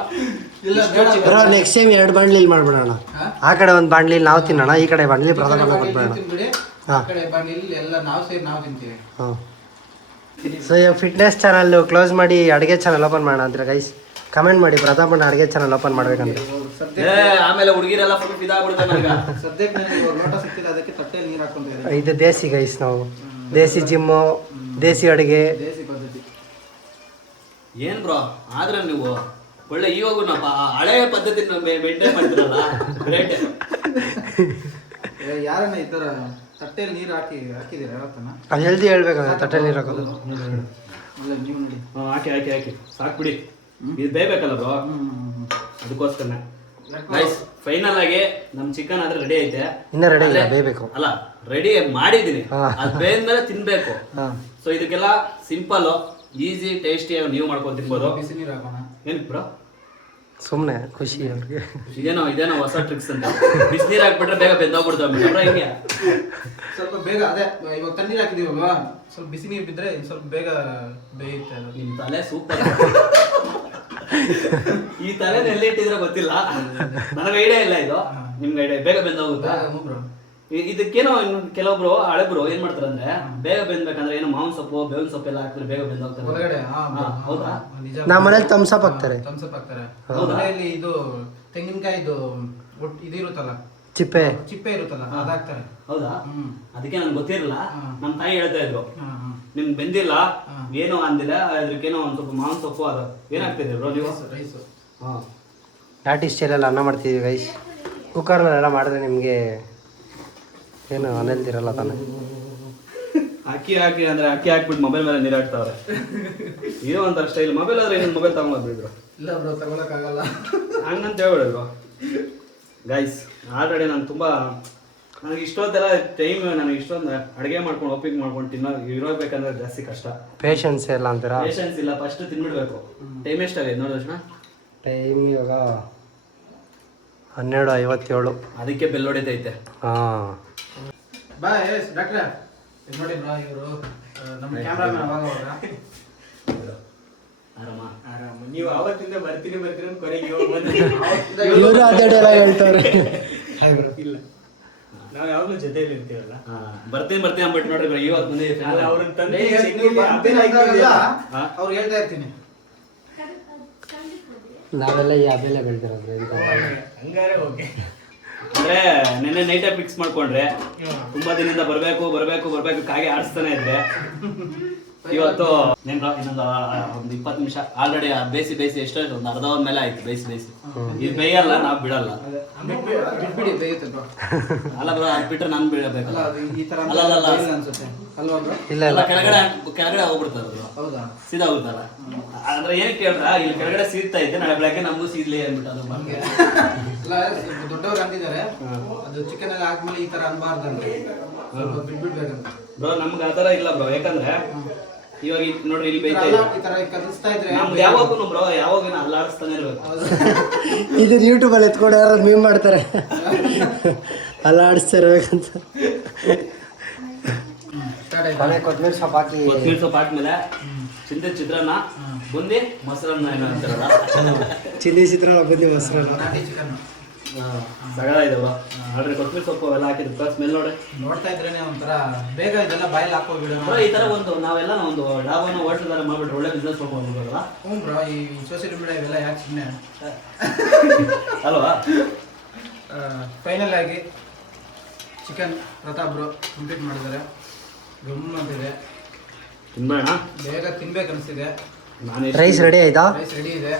ಇಲ್ಲ ಬೇಡ ಬ್ರೋ, ನೆಕ್ಸ್ಟ್ ಟೈಮ್ 2 ಬಾಂಡ್ಲಿಲಿ ಮಾಡ್ಬಿಡೋಣ. ಆ ಕಡೆ ಒಂದು ಬಾಂಡ್ಲಿಲಿ ನಾವು ತಿನ್ನೋಣ, ಈ ಕಡೆ ಬಾಂಡ್ಲಿ ಪ್ರಧಾನ ಕೊಟ್ಬಿಡೋಣ. ತಿನ್ಬಿಡಿ, ಆ ಕಡೆ ಬಾಂಡ್ಲಿ ಎಲ್ಲ ನಾವು ಸೇರಿ ನಾವು ತಿಂತೀವಿ. ಹಾಂ. ಸೊ ಇವಾಗ ಫಿಟ್ನೆಸ್ ಚಾನಲ್ ಕ್ಲೋಸ್ ಮಾಡಿ ಅಡುಗೆ ಚಾನಲ್ ಓಪನ್ ಮಾಡೋಣ ಅಂತೀರ ಗೈಸ್? ಕಮೆಂಟ್ ಮಾಡಿ ಪ್ರತಾಪಣ್ಣ ಅಡುಗೆ ಚಾನಲ್ ಓಪನ್ ಮಾಡ್ಬೇಕಂದ್ರೆ. ಆಮೇಲೆ ಹುಡುಗಿರೆಲ್ಲ ಫುಲ್ ಇದಾಗ್ಬಿಡುತ್ತೆ ನನಗೆ. ಸದ್ಯಕ್ಕೆ ನನಗೆ ಲೋಟ ಸಿಕ್ಕಿಲ್ಲ, ಅದಕ್ಕೆ ತಟ್ಟೆಯಲ್ಲಿ ನೀರು ಹಾಕೊಂತಿದ್ದಾರೆ. ಇದು ದೇಸಿ ಗೈಸ್, ನಾವು ದೇಸಿ ಜಿಮ್ಮು, ದೇಸಿ ಅಡುಗೆ, ದೇಸಿ ಪದ್ಧತಿ. ಏನ್ ಬ್ರೋ ಆದ್ರೆ ನೀವು ಒಳ್ಳೆ ಇವಾಗೂ ನಮ್ಮ ಹಳೆ ಪದ್ಧತಿ ಮೇಂಟೈನ್ ಮಾಡ್ತೀರಲ್ಲ, ಗ್ರೇಟ್. ಯಾರನ್ನ ಈ ಥರ ತಟ್ಟೆಯಲ್ಲಿ ನೀರು ಹಾಕಿದ್ದೀರಾ ಯಾವತ್ತನ? ಅದು ಹೆಲ್ದಿ ಹೇಳ್ಬೇಕಂದ್ರೆ ತಟ್ಟೆ ನೀರು ಹಾಕೋದು. ಇಲ್ಲ ನೀವು ನೋಡಿ. ಹಾಕಿ ಸಾಕು ಬಿಡಿ, ಇದು ಬೇಯಬೇಕಲ್ಲ ಬ್ರೋ, ಅದಕ್ಕೋಸ್ಕರ. ಗೈಸ್ ಫೈನಲ್ ಆಗಿ ನಮ್ ಚಿಕನ್ ಆದ್ರೆ ರೆಡಿ ಐತೆ. ಇನ್ನೂ ರೆಡಿ ಇಲ್ಲ, ಬೇಯಬೇಕು. ಅಲ್ಲ ರೆಡಿ ಮಾಡಿದೀನಿ, ಅದು ಬೇಯ್ದ್ಮೇಲೆ ತಿನ್ಬೇಕು. ಹಾಂ. ಸೊ ಇದಕ್ಕೆಲ್ಲ ಸಿಂಪಲ್, ಈಸಿ, ಟೇಸ್ಟಿ ನೀವು ಮಾಡ್ಕೊಂಡು ತಿನ್ಬೋದು. ಬಿಸಿ ನೀರು ಹಾಕೋಣ. ಏನ್ ಬ್ರೋ? ಸುಮ್ಮನೆ ಖುಷಿ ಅವ್ರಿಗೆ. ಇದೇನೋ ಹೊಸ ಟ್ರಿಕ್ಸ್ ಅಂತ. ಬಿಸಿನೀರು ಹಾಕ್ಬಿಟ್ರೆ ಬೇಗ ಬೆಂದೋಗ್ಬಿಡ್ತಾವೆ ಹಿಂಗೆ. ಸ್ವಲ್ಪ ಬೇಗ ಅದೇ ಇವಾಗ ತಣ್ಣೀರು ಹಾಕಿದೀವಲ್ವಾ, ಸ್ವಲ್ಪ ಬಿಸಿ ನೀರು ಬಿದ್ದರೆ ಸ್ವಲ್ಪ ಬೇಗ ಬೇಯುತ್ತೆ ಅದು. ನಿಮ್ ತಲೆ ಸೂಪರ್. ಈ ತಲೆ ಎಲ್ಲಿಟ್ಟಿದ್ರೆ ಗೊತ್ತಿಲ್ಲ, ನನಗೆ ಐಡಿಯಾ ಇಲ್ಲ ಇದು. ನಿಮ್ಗೆ ಐಡಿಯಾ ಬೇಗ ಬೆಂದೋಗುತ್ತೆ. ಇದಕ್ಕೇನೋ ಕೆಲವೊಬ್ರು ಹಳೆಬ್ರು ಏನ್ ಮಾಡ್ತಾರೆ ಅಂದ್ರೆ, ಬೇಗ ಬೆಂದ್ಬೇಕಂದ್ರೆ ಏನೋ ಮಾವಿನ ಸೊಪ್ಪು, ಬೇವಿನ ಸೊಪ್ಪು ಎಲ್ಲ ಹಾಕಿದ್ರೆ ಬೇಗ ಬೆಂದೋಗ್ತಾರೆ. ಹೌದಾ? ನಮ್ಮ ಮನೇಲಿ ತಮ್ಸಪ್ ಹಾಕ್ತಾರೆ. ತಮ್ಸಪ್ ಹಾಕ್ತಾರೆ. ಮನೆಯಲ್ಲಿ ಇದು ತೆಂಗಿನಕಾಯಿ ಇದು ಇರುತ್ತಲ್ಲ, ಚಿಪ್ಪೆ ಇರುತ್ತಲ್ಲ, ಅದಾಕ್ತಾರೆ. ಹೌದಾ? ಅದಕ್ಕೆ ನನ್ಗೆ ಗೊತ್ತಿರಲಿಲ್ಲ. ನಮ್ಮ ತಾಯಿ ಹೇಳ್ತಾ ಇದ್ರು, ನಿಮ್ಗೆ ಬೆಂದಿಲ್ಲ ಏನೋ ಅಂದಿಲ್ಲ, ಅದಕ್ಕೇನೋ ಒಂದ್ ಸ್ವಲ್ಪ ಮಾವಿನ ಸೊಪ್ಪು ಅದು ಏನಾಗ್ತಿದೆ ಬ್ರೋ ನೀವು? ರೈಸು. ನಾಟಿ ಸ್ಟೈಲಲ್ಲಿ ಅನ್ನ ಮಾಡ್ತೀವಿ ಗೈಸ್. ಕುಕ್ಕರ್ನಲ್ಲೆಲ್ಲ ಮಾಡಿದ್ರೆ ನಿಮಗೆ ಏನು ಅನಲ್ದಿರಲ್ಲ ತಾನೆ. ಅಕ್ಕಿ ಅಂದ್ರೆ ಅಕ್ಕಿ ಹಾಕ್ಬಿಟ್ಟು ಮೊಬೈಲ್ ಮೇಲೆ ನೀರು ಹಾಕ್ತಾವ್ರೆ. ಏನೋ ಒಂಥರ ಸ್ಟೈಲ್. ಮೊಬೈಲ್ ಆದ್ರೆ ಇನ್ನೊಂದು ಮೊಬೈಲ್ ತಗೊಂಡ್ಬಿಡ್ರು. ಇಲ್ಲ ಬ್ರೋ, ತಗೊಳಕ್ಕಾಗಲ್ಲ ಹಂಗಂತ ಹೇಳ್ಬಿಡಿದ್ರು ಗೈಸ್. ಆಲ್ರೆಡಿ ನಾನು ತುಂಬ ನನಗೆ ಇಷ್ಟೊಂದೆಲ್ಲ ಟೈಮ್, ನನಗೆ ಇಷ್ಟೊಂದು ಅಡುಗೆ ಮಾಡ್ಕೊಂಡು ಒಪ್ಪಿಗೆ ಮಾಡ್ಕೊಂಡು ಇರೋಬೇಕಂದ್ರೆ ಜಾಸ್ತಿ ಕಷ್ಟ. ಪೇಷನ್ಸ್ ಎಲ್ಲ ಅಂತೀರಾ? ಪೇಷನ್ಸ್ ಇಲ್ಲ, ಫಸ್ಟ್ ತಿನ್ಬಿಡ್ಬೇಕು. ಟೈಮ್ ಎಷ್ಟಾಗೈತೆ ನೋಡಿ ದರ್ಶನ? ಟೈಮ್ ಇವಾಗ 12:57. ಅದಕ್ಕೆ ಬೆಲ್ ಹೊಡಿತೈತೆ. ಹಾಂ. ಬಾ ಡಾಕ್ಟ್ರೆ, ನೋಡಿ ಬ್ರೋ, ಇವರು ನಮ್ಮ ಕ್ಯಾಮ್ರಾಮನ್ ಅವಾಗ ಆರಾಮ. ನೀವು ಅವತ್ತಿಂದ ಬರ್ತೀನಿ ಕೊನೆಗೆ ಇವರು ಅದೇ ಡೈಲಾಗ್ ಹೇಳ್ತಾರೆ. ಇಲ್ಲ, ನಾವು ಯಾವಾಗಲೂ ಜೊತೆಯಲ್ಲಿ ಇರ್ತೀವಲ್ಲ. ಬರ್ತೀನಿ ಅಂದ್ಬಿಟ್ಟು ನೋಡ್ರಿ ಬ್ರೋ, ಇವತ್ತು ಮುಂದೆ ಅವ್ರು ಹೇಳ್ತಾ ಇರ್ತೀನಿ. ನಾವೆಲ್ಲ ಈ ಅಬೆಲ್ಲ ಬೆಳ್ತಿರೋದು ಹಂಗಾರೆ ಓಕೆ. ಅಂದ್ರೆ ನೆನ್ನೆ ನೈಟೇ ಫಿಕ್ಸ್ ಮಾಡ್ಕೊಂಡ್ರೆ, ತುಂಬಾ ದಿನದಿಂದ ಬರ್ಬೇಕು ಕಾಗೆ ಆಡಿಸ್ತಾನೆ ಇದ್ರೆ, ಇವತ್ತು ಇನ್ನೊಂದು 20 ನಿಮಿಷ ಆಲ್ರೆಡಿ ಬೇಯಿಸಿ ಎಷ್ಟೋ ಒಂದು ಅರ್ಧ ಅವರ್ ಮೇಲೆ ಆಯ್ತು ಬೇಯಿಸಿ. ಇದು ಬೇಯಲ್ಲ, ನಾವು ಬಿಡಲ್ಲ. ಬಿಟ್ಬಿಡಿ, ಬೇಯುತ್ತೆ ಬ್ರೋ. ಅಲ್ಲ ಬ್ರೋ, ಅದು ಬಿಟ್ರೆ ನಾನು ಬೀಳಬೇಕಲ್ಲ. ಈ ತರ ಅನ್ಸುತ್ತೆ ಅಲ್ವಾ ಬ್ರೋ? ಇಲ್ಲ ಕೆಳಗಡೆ ಹೋಗ್ಬಿಡ್ತಾರೆ ಬ್ರೋ. ಹೌದಾ? ಸೀದಾ ಹೋಗ್ತಾರ. ಅಂದ್ರೆ ಏನಕ್ಕೆ ಹೇಳ್ರ, ಇಲ್ಲಿ ಕೆಳಗಡೆ ಸೀದ್ತಾ ಇದ್ದೆ, ನಾಳೆ ಬೆಳಗ್ಗೆ ನಮಗೂ ಸೀದ್ಲಿ ಅಂದ್ಬಿಟ್ಟು ಅದು ಹಂಗೆ. ಇಲ್ಲ, ದೊಡ್ಡವ್ರು ಅಂದಿದ್ದಾರೆ, ಅದು ಚಿಕನ್ ಎಲ್ಲ ಹಾಕ್ಮೇಲೆ ಈ ತರ ಅನ್ಬಾರ್ದಂತ, ಬಿಟ್ಬಿಡ್ಬೇಕಂತ. ಬ್ರೋ ನಮ್ಗೆ ಆ ಥರ ಇಲ್ಲ ಬ್ರೋ. ಯಾಕಂದ್ರೆ ಇವಾಗ ನೋಡ್ರಿ ಇಲ್ಲಿ ಬೇಯ್ತಾ ಇದೆ, ನಮ್ದು ಯಾವಾಗೂ ಬ್ರೋ ಯಾವಾಗ ಅಲ್ಲಾಡಿಸ್ತಾನೆ ಇರ್ಬೇಕು. ಇದು ಯೂಟ್ಯೂಬಲ್ಲಿ ಎತ್ಕೊಂಡು ಯಾರು ಮೀಮ್ ಮಾಡ್ತಾರೆ, ಅಲ್ಲಾಡಿಸ್ತಾ ಇರ್ಬೇಕಂತ. ಕೊತ್ತಂಬರಿ ಸೊಪ್ಪು ಹಾಕಿ ಕೊತ್ತಂಬರಿ ಸೊಪ್ಪು ಹಾಕ್ಮೇಲೆ ಚಿಂತೆ ಚಿತ್ರಾನ್ನ ಬುಂದಿ ಮೊಸರನ್ನ ಏನೋ ಅಂತಾರಲ್ಲ ಚಿಲ್ಲಿ ಚಿತ್ರಾನ್ನ ಬಂದು ಮೊಸರನ್ನ ನಾಟಿ ಚಿಕನ್ ಸಗದಾಗಿದೆ ಬ್ರೋ. ನೋಡ್ರಿ ಕೊತ್ತಂಬರಿ ಸೊಪ್ಪು ಅವೆಲ್ಲ ಹಾಕಿದ್ರು ಸ್ಮೆಲ್ ನೋಡ್ರಿ. ನೋಡ್ತಾ ಇದ್ರೇನೆ ಒಂಥರ ಬೇಗ ಇದೆಲ್ಲ ಬಾಯಲ್ಲಿ ಹಾಕೋಬಿಡೋಣ. ಬ್ರೋ ಈ ತರ ನಾವೆಲ್ಲ ಒಂದು ಡಾಬಾನ ಹೋಟ್ಲ್ ತರ ಮಾಡ್ಬಿಟ್ಟು ಒಳ್ಳೆ ಬಿಸ್ನೆಸ್ ಮಾಡ್ಬೋದಲ್ಲ. ಹ್ಞೂ ಬ್ರೋ, ಈ ಸೋಷಿಯಲ್ ಮೀಡಿಯಾ ಇವೆಲ್ಲ ಯಾಕೆ ಸುಮ್ಮನೆ ಅಲ್ವಾ? ಫೈನಲ್ ಆಗಿ ಚಿಕನ್ ಪ್ರತಾಪ್ ಬ್ರೋ ಕಂಪ್ಲೀಟ್ ಮಾಡಿದ್ದಾರೆ. ಗಮ್ ಅಂತಿದೆ, ತಿನ್ಬೇಡ ಬೇಗ ತಿನ್ಬೇಕು ಅನಿಸ್ತಿದೆ. ನಾನು ರೈಸ್ ರೆಡಿ ಆಯ್ತಾ? ರೈಸ್ ರೆಡಿ ಇದೆ.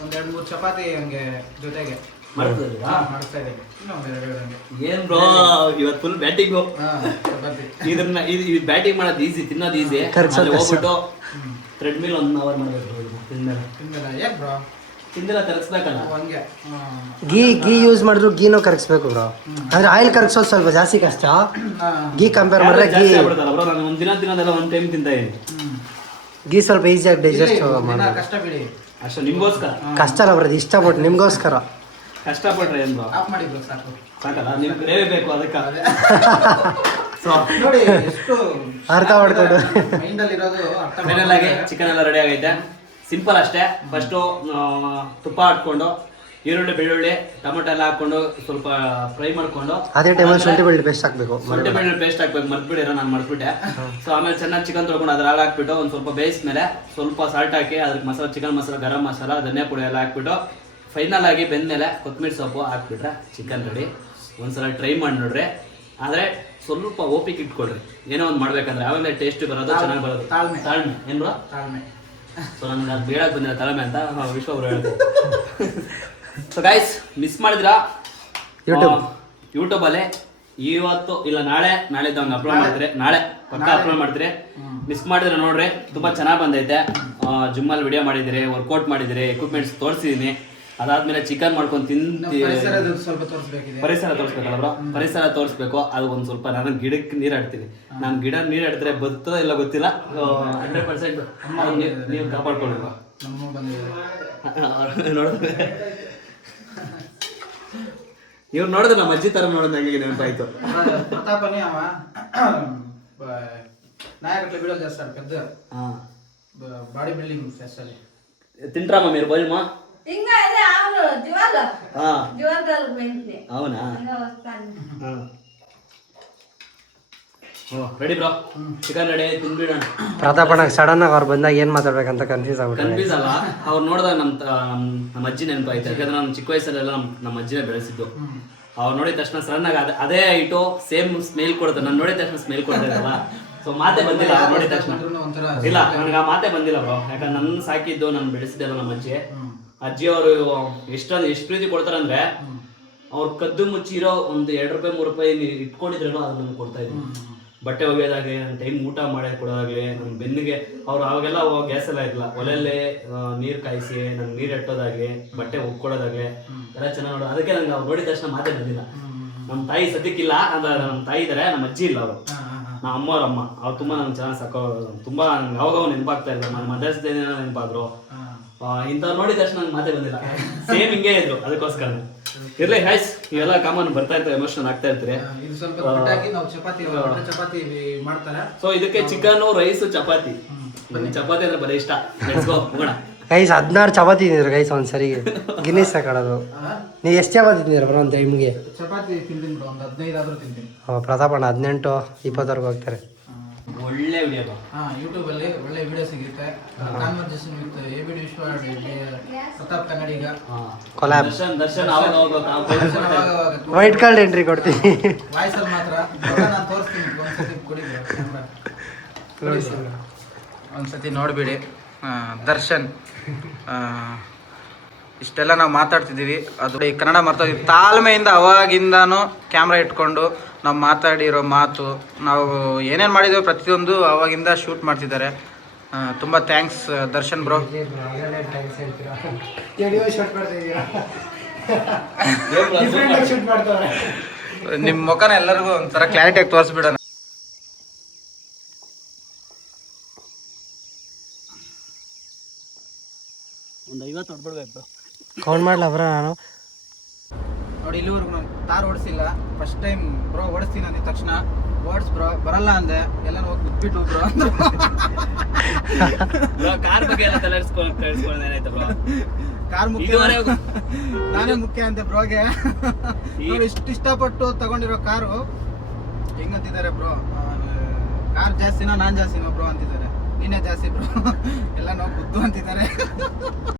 ಒಂದು 2-3 ಚಪಾತಿ ಹಂಗೆ ಜೊತೆಗೆ ಮಾಡ್ತಿದ್ದೀರಾ? ಮಾಡಿಸ್ತಾ ಇದ್ದೇನೆ. ಇನ್ನೂ ಒಂದು 2 ಹಂಗೆ. ಏನ್ ಬ್ರೋ ಇವತ್ತು ಫುಲ್ ಬ್ಯಾಟಿಂಗು. ಚಪಾತಿ ಇದು ಬ್ಯಾಟಿಂಗ್ ಮಾಡೋದು ಈಸಿ, ತಿನ್ನೋದು ಈಸಿ. ಹೋಗ್ಬಿಟ್ಟು ಥ್ರೆಡ್ಮಿಲ್ 1 ಅವರ್ ಮಾಡಬೇಕು. ತಿಂದಿಲ್ಲ ಯಾಕೆ ಬ್ರೋ? ತಿಂದಿಲ್ಲ ಕರಗಿಸ್ಬೇಕಲ್ಲ. ಹಂಗೆ ಗೀ ಯೂಸ್ ಮಾಡಿದ್ರು ಗೀನೂ ಕರಗಿಸ್ಬೇಕು ಬ್ರೋ. ಅಂದ್ರೆ ಆಯಿಲ್ ಕರಗಿಸೋದು ಸ್ವಲ್ಪ ಜಾಸ್ತಿ ಕಷ್ಟ. ಗೀ ಕಂಪೇರ್ ಮಾಡಿದ್ರೆ ಗೀ ಬ್ರೋ ನಾನು ಒಂದಿನ ತಿನ್ನೋದೆಲ್ಲ ಒಂದು ಟೈಮ್ ತಿಂತ ಇದ್ದೀನಿ. ಗೀ ಸ್ವಲ್ಪ ಈಸಿಯಾಗಿ ಡೈಜೆಸ್ಟ್ ದಿನ ಕಷ್ಟ ಬಿಡಿ. ಅಷ್ಟು ನಿಮ್ಗೋಸ್ಕರ ಕಷ್ಟ ಅಲ್ಲ ಬರೋದು, ಇಷ್ಟಪಟ್ಟು ನಿಮ್ಗೋಸ್ಕರ ಕಷ್ಟಪಟ್ರೆ ಏನ್ ಬ್ರೋ? ಆಫ್ ಮಾಡಿ ಬ್ರೋ, ಸಾಕು. ಸಾಕಲ್ಲ, ನಿಮ್ ಗ್ರೇವಿ ಬೇಕು ಅದಕ್ಕೆ. ಸೊ ನೋಡಿ ಎಷ್ಟು ಅರ್ಥ ಮಾಡ್ಕೊಂಡು ಮೈಂಡಲ್ಲಿ ಇರೋದು ಅರ್ಥ ಫೈನಲ್ ಆಗಿ ಚಿಕನ್ ಎಲ್ಲ ರೆಡಿ ಆಗೈತೆ. ಸಿಂಪಲ್ ಅಷ್ಟೇ. ಫಸ್ಟು ತುಪ್ಪ ಹಾಕ್ಕೊಂಡು ಈರುಳ್ಳಿ ಬೆಳ್ಳುಳ್ಳಿ ಟೊಮೆಟೊ ಎಲ್ಲ ಹಾಕೊಂಡು ಸ್ವಲ್ಪ ಫ್ರೈ ಮಾಡ್ಕೊಂಡು ಅದೇ ಟೈಮಲ್ಲಿ ಶುಂಠಿ ಬೆಳ್ಳುಳ್ಳಿ ಪೇಸ್ಟ್ ಹಾಕ್ಬೇಕು. ಶುಂಠಿ ಬೆಳ್ಳುಳ್ಳಿ ಪೇಸ್ಟ್ ಹಾಕ್ಬೇಕು, ಮರ್ತ್ಬಿಟ್ಟಿರೋ ನಾನು ಮರ್ತ್ಬಿಟ್ಟೆ. ಸೊ ಆಮೇಲೆ ಚೆನ್ನಾಗಿ ಚಿಕನ್ ತೊಳ್ಕೊಂಡು ಅದ್ರಲ್ಲಿ ಹಾಕ್ಬಿಟ್ಟು ಒಂದು ಸ್ವಲ್ಪ ಬೇಯಿಸ್ಮೇಲೆ ಸ್ವಲ್ಪ ಸಾಲ್ಟ್ ಹಾಕಿ ಅದಕ್ಕೆ ಮಸಾಲ, ಚಿಕನ್ ಮಸಾಲ, ಗರಂ ಮಸಾಲ, ಧನಿಯಾ ಪುಡಿ ಎಲ್ಲ ಹಾಕ್ಬಿಟ್ಟು ಫೈನಲ್ ಆಗಿ ಬೆಂದ್ಮೇಲೆ ಕೊತ್ತಂಬರಿ ಸೊಪ್ಪು ಹಾಕ್ಬಿಟ್ರೆ ಚಿಕನ್ ರೆಡಿ. ಒಂದ್ಸಲ ಟ್ರೈ ಮಾಡಿ ನೋಡ್ರಿ. ಆದರೆ ಸ್ವಲ್ಪ ಓಪಿಗೆ ಇಟ್ಕೊಳ್ರಿ, ಏನೋ ಒಂದು ಮಾಡ್ಬೇಕಂದ್ರೆ ಆಮೇಲೆ ಟೇಸ್ಟ್ ಬರೋದು, ಚೆನ್ನಾಗಿ ಬರೋದು. ತಾಳ್ಮೆ ಏನು ಬ್ರೋ? ತಾಳ್ಮೆ. ಸೊ ನನಗೆ ಅದು ಬೇಡಕ್ಕೆ ಬಂದಿಲ್ಲ ತಾಳ್ಮೆ ಅಂತ ವಿಶ್ವ ಅವರು ಹೇಳ್ತಾರೆ. ಸೊ ಗೈಸ್ ಮಿಸ್ ಮಾಡಿದ್ರಾ ಯೂಟ್ಯೂಬಲ್ಲಿ ಇವತ್ತು ಇಲ್ಲ ನಾಳೆದ್ದು ಹಂಗೆ ಅಪ್ಲೋಡ್ ಮಾಡ್ತೀರಿ. ನಾಳೆ ಪಕ್ಕ ಅಪ್ಲೋಡ್ ಮಾಡ್ತೀರಿ. ಮಿಸ್ ಮಾಡಿದ್ರೆ ನೋಡ್ರಿ, ತುಂಬ ಚೆನ್ನಾಗಿ ಬಂದೈತೆ. ಜಿಮ್ಮಲ್ಲಿ ವಿಡಿಯೋ ಮಾಡಿದಿರಿ, ವರ್ಕೌಟ್ ಮಾಡಿದಿರಿ, ಎಕ್ವಿಪ್ಮೆಂಟ್ಸ್ ತೋರಿಸಿದ್ದೀನಿ. ಅದಾದ್ಮೇಲೆ ಚಿಕನ್ ಮಾಡ್ಕೊಂಡು ತಿಂತೀವಿ. ಸ್ವಲ್ಪ ತೋರಿಸ್ಬೇಕಿದೆ. ಪರಿಸರ ತೋರಿಸ್ಬೇಕಲ್ಲ ಬ್ರೋ? ಪರಿಸರ ತೋರಿಸ್ಬೇಕು. ಅದು ಒಂದು ಸ್ವಲ್ಪ ನಾನು ಗಿಡಕ್ಕೆ ನೀರು ಹಾಡ್ತೀನಿ. ನಾನು ಗಿಡ ನೀರು ಹಾಡಿದ್ರೆ ಬರ್ತದೋ ಇಲ್ಲ ಗೊತ್ತಿಲ್ಲ. 100% ನೀವು ಕಾಪಾಡ್ಕೊಳ್ಳಿ. ನಮ್ಮ ಬಂದಿದೆ ನೋಡಿದ್ರೆ ಇವ್ರು ನೋಡಿದ್ರೆ ನಮ್ಮ ಅಜ್ಜಿ ತರ ನೋಡೋದು ನಂಗೆ ನೆನಪಾಯ್ತು. ಪ್ರತಾಪನೇ ಅವ ನಾಯಕಟ್ಲೆ ಬಿಡೋದು ಜಾಸ್ತಿ ಪೆದ್ದ ಬಾಡಿ ಬಿಲ್ಡಿಂಗ್ ಫೆಸ್ಟಲ್ಲಿ ತಿಂಟ್ರಮ್ಮ మీరు భోజనమా? ఇంకా అదే ఆవులు జివాలు జివాలు పోయింది. అవునా? ఇంకా వస్తాను. ರೆಡಿ ಬ್ರೋ, ಚಿಕನ್ ರೆಡಿ, ತಿನ್ಬಿಡೋಣ. ಪ್ರತಾಪಣ್ಣ ಸಡನ್ ಆಗಿ ಅವ್ರು ಬಂದಾಗ ಏನ್ ಮಾತಾಡ್ಬೇಕಂತ ಕನ್ಫ್ಯೂಸ್ ಆಗ್ಬಿಟ್ಟು. ಕನ್ಫ್ಯೂಸ್ ಅಲ್ಲ, ಅವ್ರು ನೋಡಿದಾಗ ನಮ್ಮ ಅಜ್ಜಿ ನೆನಪಾಯ್ತು. ಯಾಕಂದ್ರೆ ನಾನು ಚಿಕ್ಕ ವಯಸ್ಸಲ್ಲೆಲ್ಲ ನಮ್ಮ ಅಜ್ಜಿನೇ ಬೆಳೆಸಿದ್ದು. ಅವ್ರು ನೋಡಿದ ತಕ್ಷಣ ಸಡನ್ ಆಗಿ ಅದೇ ಐಟು ಸೇಮ್ ಸ್ಮೆಲ್ ಕೊಡುತ್ತೆ. ನಾನು ನೋಡಿದ ತಕ್ಷಣ ಸ್ಮೆಲ್ ಕೊಡ್ತಾಯಿದ್ದಲ್ಲ. ಸೊ ಮಾತೆ ಬಂದಿಲ್ಲ ನೋಡಿದ ತಕ್ಷಣ. ಇಲ್ಲ, ನನಗೆ ಆ ಮಾತೆ ಬಂದಿಲ್ಲ ಬ್ರೋ. ಯಾಕಂದ್ರೆ ನನ್ನ ಸಾಕಿದ್ದು, ನಾನು ಬೆಳೆಸಿದ್ದೆಲ್ಲ ನಮ್ಮ ಅಜ್ಜಿ ಅವರು ಎಷ್ಟು ಪ್ರೀತಿ ಕೊಡ್ತಾರಂದ್ರೆ, ಅವ್ರು ಕದ್ದು ಮುಚ್ಚಿರೋ ಒಂದು 2 ರೂಪಾಯಿ 3 ರೂಪಾಯಿ ಇಟ್ಕೊಂಡಿದ್ರೇನೋ ಅದು ನಮ್ಗೆ ಕೊಡ್ತಾ ಇದ್ರು. ಬಟ್ಟೆ ಒಗೆಯೋದಾಗಲಿ, ನನ್ನ ಟೈಮ್ ಊಟ ಮಾಡಿ ಕೊಡೋದಾಗಲಿ, ನನ್ನ ಬೆನ್ನಿಗೆ ಅವ್ರು ಅವಾಗೆಲ್ಲ ಗ್ಯಾಸ್ ಎಲ್ಲ ಇರಲಿಲ್ಲ, ಒಲೆಯಲ್ಲೇ ನೀರು ಕಾಯಿಸಿ ನಂಗೆ ನೀರು ಎಟ್ಟೋದಾಗಲಿ, ಬಟ್ಟೆ ಒಗ್ಕೊಡೋದಾಗಲಿ ಎಲ್ಲ ಚೆನ್ನಾಗಿ ನೋಡೋದು. ಅದಕ್ಕೆ ನಂಗೆ ಅವ್ರು ನೋಡಿದ ತಕ್ಷಣ ಮಾತೇ ಬಂದಿಲ್ಲ. ನಮ್ಮ ತಾಯಿ ಸದ್ಯಕ್ಕಿಲ್ಲ, ಅಂದ್ರೆ ನಮ್ಮ ತಾಯಿ ಇದ್ದಾರೆ, ನಮ್ಮ ಅಜ್ಜಿ ಇಲ್ಲ. ಅವರು ನಮ್ಮ ಅಮ್ಮ ಅವ್ರು ತುಂಬ ನಂಗೆ ಚೆನ್ನಾಗಿ ಸಾಕೋ, ತುಂಬ ನಂಗೆ ಅವಾಗ ನೆನಪಾಗ್ತಾ ಇದ್ರು. ನನ್ನ ಮದರ್ಸ್ ಡೇ ನೆನಪಾದ್ರು. ಇಂಥವ್ರು ನೋಡಿದ ತಕ್ಷಣ ನಂಗೆ ಮಾತೇ ಬಂದಿಲ್ಲ. ಸೇಮ್ ಹಿಂಗೆ ಇದ್ರು. ಅದಕ್ಕೋಸ್ಕರ ಇರ್ಲಿ ಹೈಸ್, ಇವೆಲ್ಲ ಕಾಮನ್ ಬರ್ತಾ ಇರ್ತಾರೆ, ಎಮೋಷನ್ ಆಗ್ತಾ ಇರ್ತಾರೆ. ಸೊ ಇದಕ್ಕೆ ಚಿಕನ್, ರೈಸ್, ಚಪಾತಿ. ಚಪಾತಿ ಅಂದ್ರೆ ಬರೀ ಇಷ್ಟ. ಗೈಸ್ 16 ಚಪಾತಿ ತಿಂದಿದ್ರು ಗೈಸ್ ಒಂದ್ಸರಿಗೆ. ಗಿನ್ನಿಸ್ ತಗೊಳ್ಳೋದು. ನೀವು ಎಷ್ಟು ಚಪಾತಿ ತಿಂದಿರ ಬರೋ ಒಂದು ಟೈಮ್ಗೆ? ಚಪಾತಿ ತಿಂತೀನಿ ಬ್ರೋ, ಒಂದು 15 ಆದ್ರೂ ತಿಂತೀನಿ. ಪ್ರತಾಪಣ್ಣ 18-20 ಹೋಗ್ತಾರೆ. ಒಳ್ಳೆ ವಿಡಿಯೋ ಯೂಟ್ಯೂಬಲ್ಲಿ ಒಳ್ಳೆ ವಿಡಿಯೋ ಸಿಗುತ್ತೆ. Conversation with ABD Vishwa, Pratap Kannadiga, collab. Darshan white card entry ಕೊಡ್ತೀನಿ. ವಾಯ್ಸಲ್ಲಿ ಮಾತ್ರ ನಾನು ತೋರಿಸ್ತೀನಿ. ಒಂದ್ಸತಿ ಕೊಡಿ ಒಂದ್ಸತಿ ನೋಡಿಬಿಡಿ. ದರ್ಶನ್ ಇಷ್ಟೆಲ್ಲ ನಾವು ಮಾತಾಡ್ತಿದ್ದೀವಿ, ಅದು ಈ ಕನ್ನಡ ಮಾತಾಡಿ ತಾಳ್ಮೆಯಿಂದ ಅವಾಗಿಂದಾನು ಕ್ಯಾಮ್ರಾ ಇಟ್ಕೊಂಡು ನಾವು ಮಾತಾಡಿರೋ ಮಾತು, ನಾವು ಏನೇನು ಮಾಡಿದ್ದೇವೆ ಪ್ರತಿಯೊಂದು ಅವಾಗಿಂದ ಶೂಟ್ ಮಾಡ್ತಿದ್ದಾರೆ. ತುಂಬ ಥ್ಯಾಂಕ್ಸ್ ದರ್ಶನ್ ಬ್ರೋ. ನಿಮ್ಮ ಮುಖನ ಎಲ್ಲರಿಗೂ ಒಂಥರ ಕ್ಲಾರಿಟಿಯಾಗಿ ತೋರಿಸ್ಬಿಡೋಣ. ಒಂದು 50 ಹೊಡ್ಬಿಡ್ಬೇಕು. ಕೌಂಟ್ ಮಾಡ್ಲಾ ಬ್ರೋ? ನಾನು ನೋಡಿ ಇಲ್ಲಿವರೆಗೂ ನಾನು ತಾರ್ ಓಡಿಸಿಲ್ಲ. ಫಸ್ಟ್ ಟೈಮ್ ಬ್ರೋ ಓಡಿಸ್ತೀನಿ ಅಂದಿದ ತಕ್ಷಣ ವರ್ಡ್ಸ್ ಬ್ರೋ ಬರಲ್ಲ ಅಂದೆ ಎಲ್ಲ ಹೋಗಿ ಬಿಟ್ಬಿಟ್ಟು ಬ್ರೋ ಬ್ರೋ ಕಾರ್ ಬಗ್ಗೆ ಎಲ್ಲ ತಿಳಿಸ್ಕೊಂಡು ಏನಾಯ್ತು ಬ್ರೋ ಕಾರ್ ಮುಖ್ಯ ಇದುವರೆಗೂ ನಾನೇ ಮುಖ್ಯ ಅಂತೆ ಬ್ರೋಗೆ ನೋಡಿ ಇಷ್ಟಪಟ್ಟು ತಗೊಂಡಿರೋ ಕಾರು ಹೆಂಗಂತಿದ್ದಾರೆ ಬ್ರೋ ಕಾರ್ ಜಾಸ್ತಿನೋ ನಾನ್ ಜಾಸ್ತಿನೋ ಬ್ರೋ ಅಂತಿದ್ದಾರೆ ನೀನೇ ಜಾಸ್ತಿ ಬ್ರೋ ಎಲ್ಲ ನಾವು ಬುದ್ದು ಅಂತಿದ್ದಾರೆ